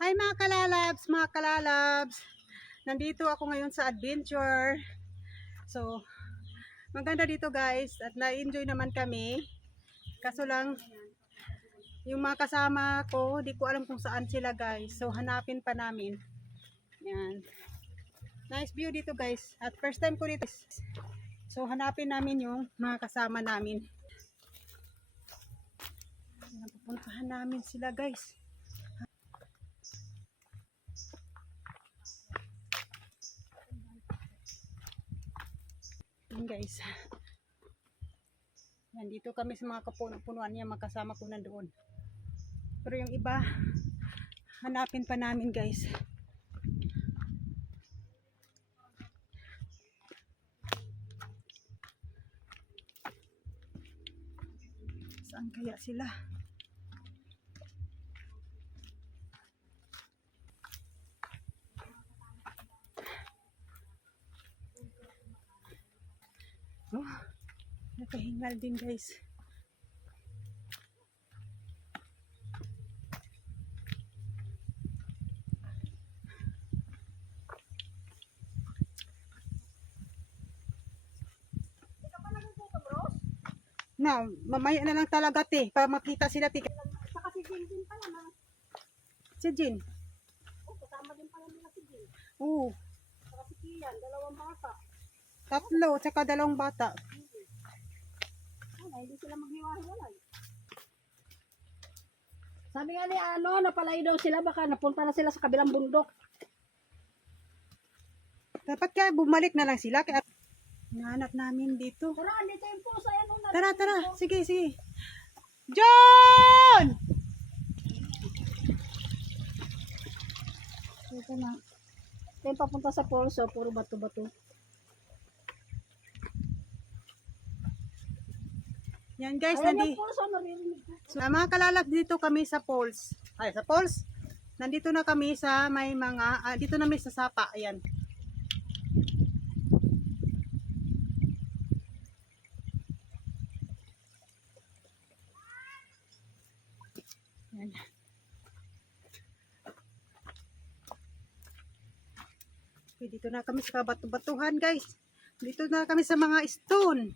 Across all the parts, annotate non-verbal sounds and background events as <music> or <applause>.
Hi mga kalalabs, mga kalalabs. Nandito ako ngayon sa adventure. So, maganda dito guys at na-enjoy naman kami. Kaso lang, yung mga kasama ko, di ko alam kung saan sila guys. So, hanapin pa namin. Yan. Nice view dito guys. At first time ko dito. So, hanapin namin yung mga kasama namin. Yan, Pupuntahan namin sila guys. Yan guys. Yan, dito kami sa mga kapuno-punuan niya, makasama ko nandoon. Pero yung iba, hanapin pa namin guys. Saan kaya sila? Oh, nakahingal din guys. Na, mamaya na lang talaga te, para makita sila te. Saka si Jin din pala, ma. Si Jin. Oh, kasama din pala nila si Jin. Oo, Saka si Kian, dalawang bata. tatlo, tsaka dalawang bata. Ano, hindi sila maghiwa-hiwalay. Sabi nga ni ano, napalay daw sila, baka napunta na sila sa kabilang bundok. Dapat kaya bumalik na lang sila. Kaya nahanap namin dito. Tara, andito yung pusa yan. Tara, tara. Sige, sige. John! Ito na. Ito yung papunta sa pulso, puro bato-bato. Yan guys, Ayan nandi. pulso. So, mga kalalak dito kami sa Falls. Ay, sa Falls. Nandito na kami sa may mga, ah, dito na kami sa Sapa. Ayan. Ayan. Okay, dito na kami sa kabatu-batuhan guys. Dito na kami sa mga stone.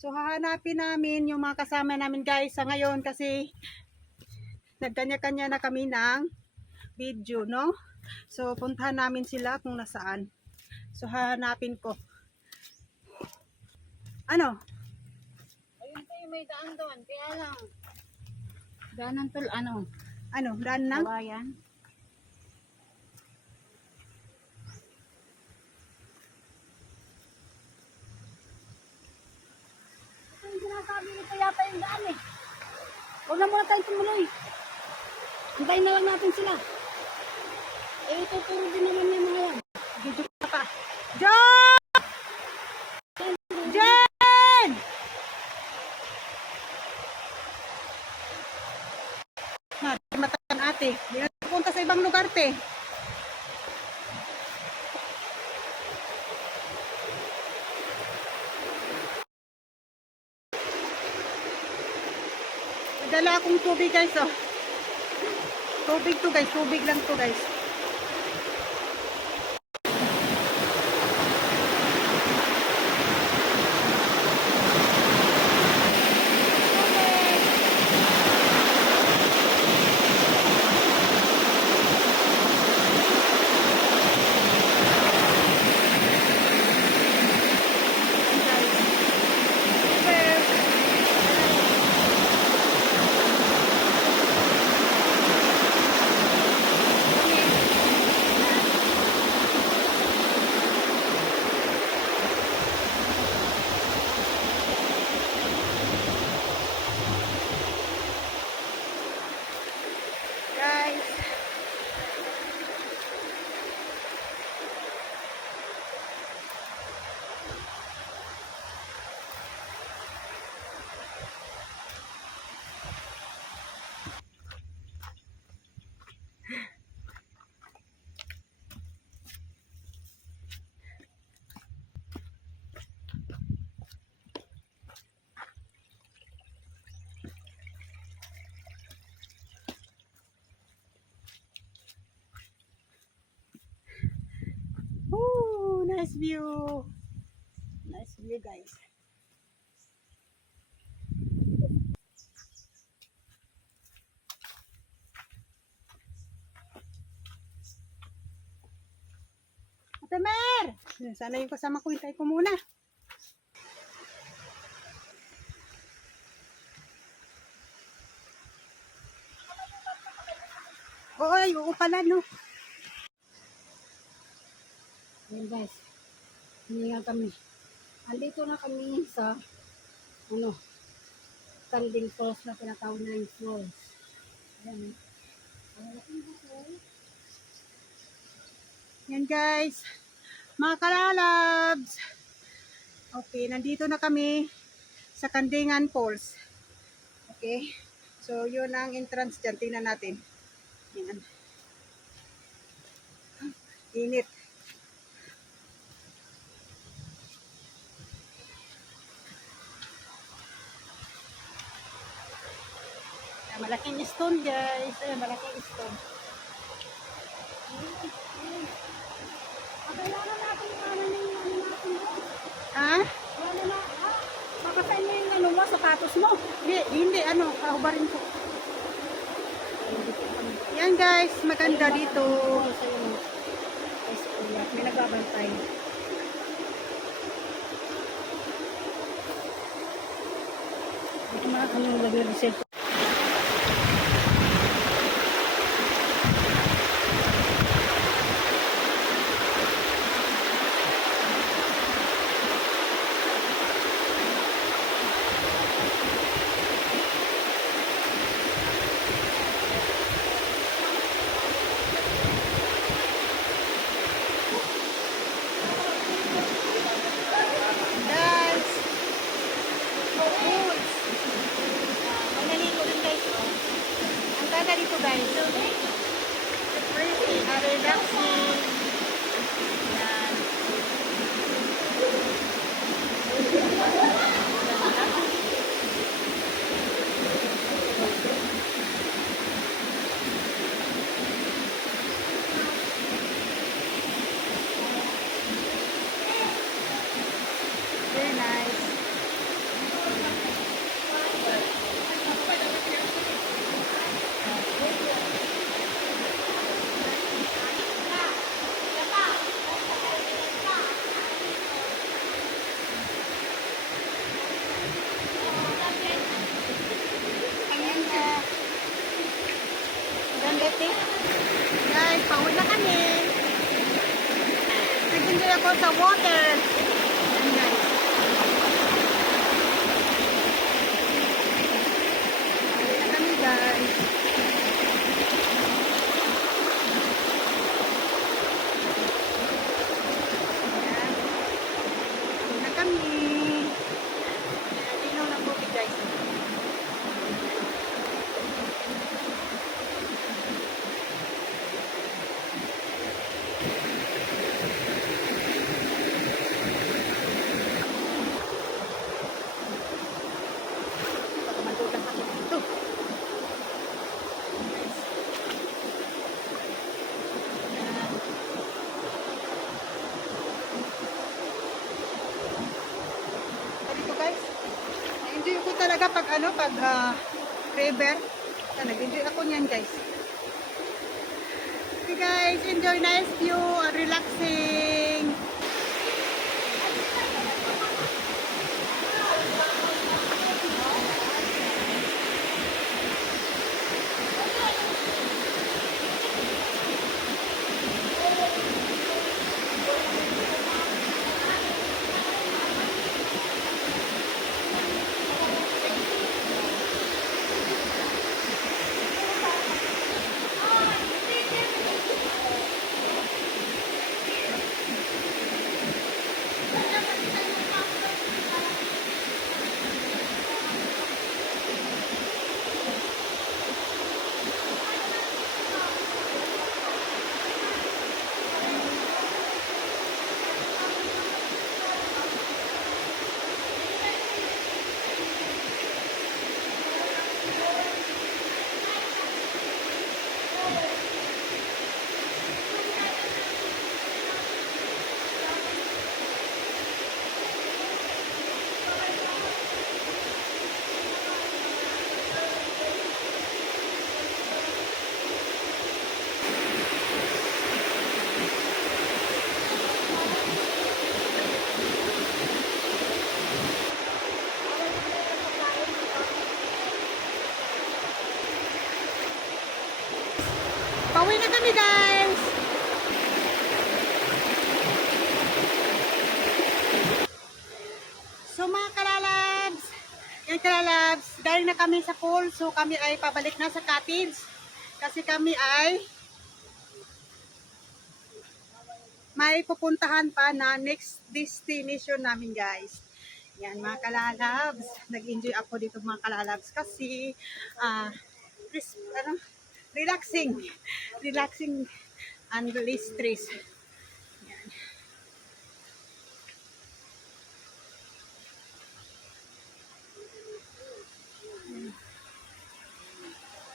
So hahanapin namin yung mga kasama namin guys sa ngayon kasi nagkanya-kanya na kami ng video, no? So puntahan namin sila kung nasaan. So hahanapin ko. Ano? Ayun tayo, may daan doon. Kaya lang. Daanan tol, ano? Ano? Daan na? Kawayan. Ito yung sinasabi nito yata yung daan eh. Huwag na muna tayong tumuloy. Hintayin na lang natin sila. Eh, tuturo din naman yung mga yan. Video ka pa. John! John! Matan ate. Hindi na pupunta sa ibang lugar, te. Dala akong tubig guys, oh. Tubig to guys, tubig lang to guys. Nice view. Nice view, guys. Ate Mer! Sana yung kasama ko, hintay ko muna. Oo, oo pala, no. Ayan guys. Hininga kami. Andito na kami sa ano standing falls na tinatawag na yung falls. Ayan. Malaking buko. Yan guys, mga kalalabs. Okay, nandito na kami sa Kandingan Falls. Okay, so yun ang entrance dyan. Tingnan natin. Yan. Init. Malaking stone guys. Ayan, malaking stone. Kailangan natin ano na yung ano natin. Ha? Ano na, ah, makakain mo yung ano mo, sapatos mo. Hindi, hindi, ano, kahubarin ko. Yan guys, maganda dito. May nagbabantay. Ito mga ano lagay ng Ganda dito guys. Pretty, ah, relaxing. Yan. Very nice. Ayan ka. Ganda eh. Guys, pauwi na kami. Nag-enjoy ako sa water. Ayan guys. Pauwi na kami guys. Ayan. Pauwi na kami. Ayan, Linaw ng tubig guys. Baka madulas ako dito. Ayan. Dito guys. Na-enjoy talaga pag ano, pag ah, river. Ah, Nag-enjoy ako niyan guys. Okay guys, enjoy nice view, ah, relaxing. Kami guys! So mga kalalabs, yan kalalabs, galing na kami sa pool, so kami ay pabalik na sa cottage. Kasi kami ay may pupuntahan pa na next destination namin guys. Yan mga kalalabs, nag-enjoy ako dito mga kalalabs kasi ah res- ano, relaxing, relaxing and release stress. Yan.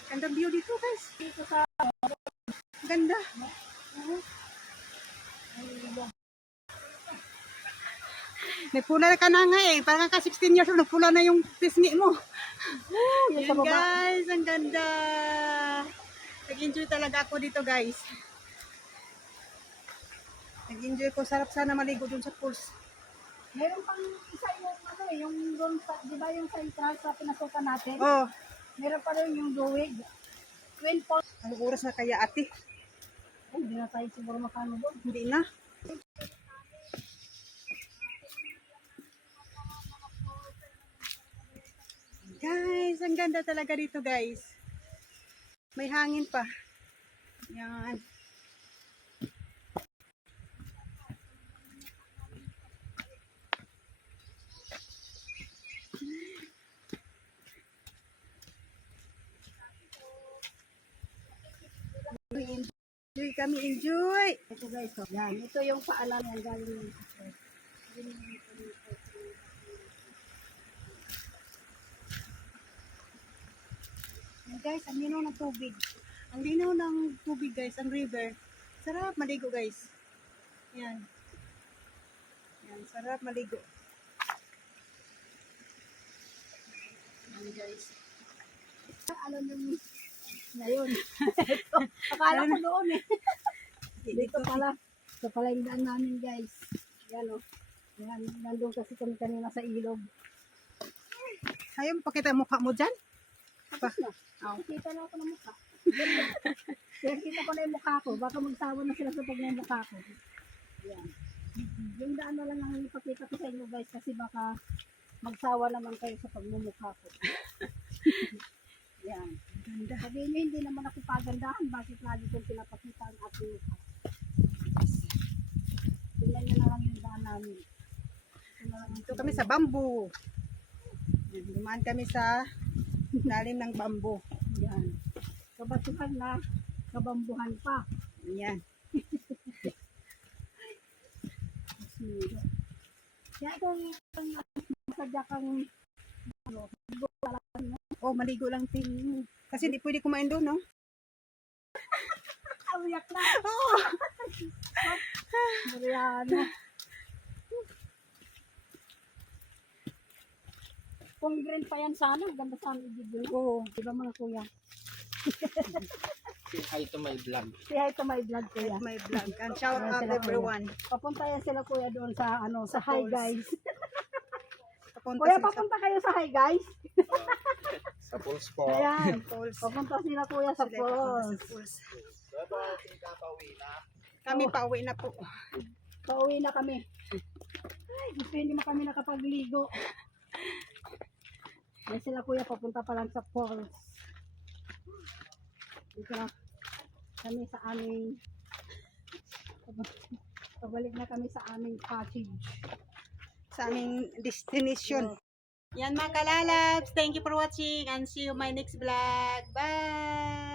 Ganda view dito guys. Dito sa Ganda. Nagpula ka na nga eh. Parang ka 16 years old, nagpula na yung pisngi mo. Yan guys, ang ganda. Nag-enjoy talaga ako dito guys. Nag-enjoy ko. Sarap sana maligo dun sa pools. Meron pang isa yung ano eh, yung doon sa, di ba yung central sa pinasukan natin? Oh, Meron pa rin yung duwig. Twin falls. anong oras na kaya ate? Ay, hindi na tayo siguro makano doon. Hindi na. Guys, ang ganda talaga dito guys. May hangin pa. Yan. Enjoy kami, enjoy. Ito guys, oh. yan. Ito yung paalam yan galing yung guys, ang linaw ng tubig. Ang linaw ng tubig guys, ang river. Sarap maligo guys. Yan. Yan, sarap maligo. Yan guys. Ano nung ngayon. Ito, akala ko doon eh. Dito pala. Ito pala yung daan namin guys. Yan o. Yan, nandun kasi kami kanina sa ilog. Ayaw, pakita mukha mo dyan. Pa. Oh. Kita na ako ng mukha. Kaya kita ko na yung mukha ko. Baka magsawa na sila sa pag na yung mukha ko. Yan. Yung daan na lang ang ipakita ko sa inyo guys kasi baka magsawa naman kayo sa pagmumukha ko. Yan. Ganda. Sabihin niyo, hindi naman ako pagandahan. Bakit lagi kong pinapakita ang aking mukha? Tingnan na lang yung daan namin. Dito kami sa bamboo. Dumaan kami sa lalim ng bamboo. Yan. Kabatuhan na, kabambuhan pa. Yan. Kaya kung kung sadya kang ano, Oh, maligo lang ting. Kasi di pwede kumain doon, no? <laughs> awiyak na. <laughs> Oh. Mariana. Kung green pa yan sana, ganda sana i-video. Oo. Di ba mga kuya? Say hi to my vlog. Say hi to my vlog kuya. My vlog. And shout Ayan out sila, kuya. everyone. Papunta yan sila kuya doon sa ano, sa, Sa hi falls. guys. Papunta Kuya, sila sa papunta kayo sa hi guys. <laughs> Sa pulse po. Ayan. falls. Papunta sila kuya sa Sila papunta sa pauwi na. Kami pauwi na po. Pauwi na kami. Ay, gusto hindi mo kami nakapagligo. Ay sila kuya, papunta pa lang sa falls. Dito na kami sa aming pabalik na kami sa aming cottage. Sa aming destination. Yan mga kalalabs. Thank you for watching and see you my next vlog. Bye!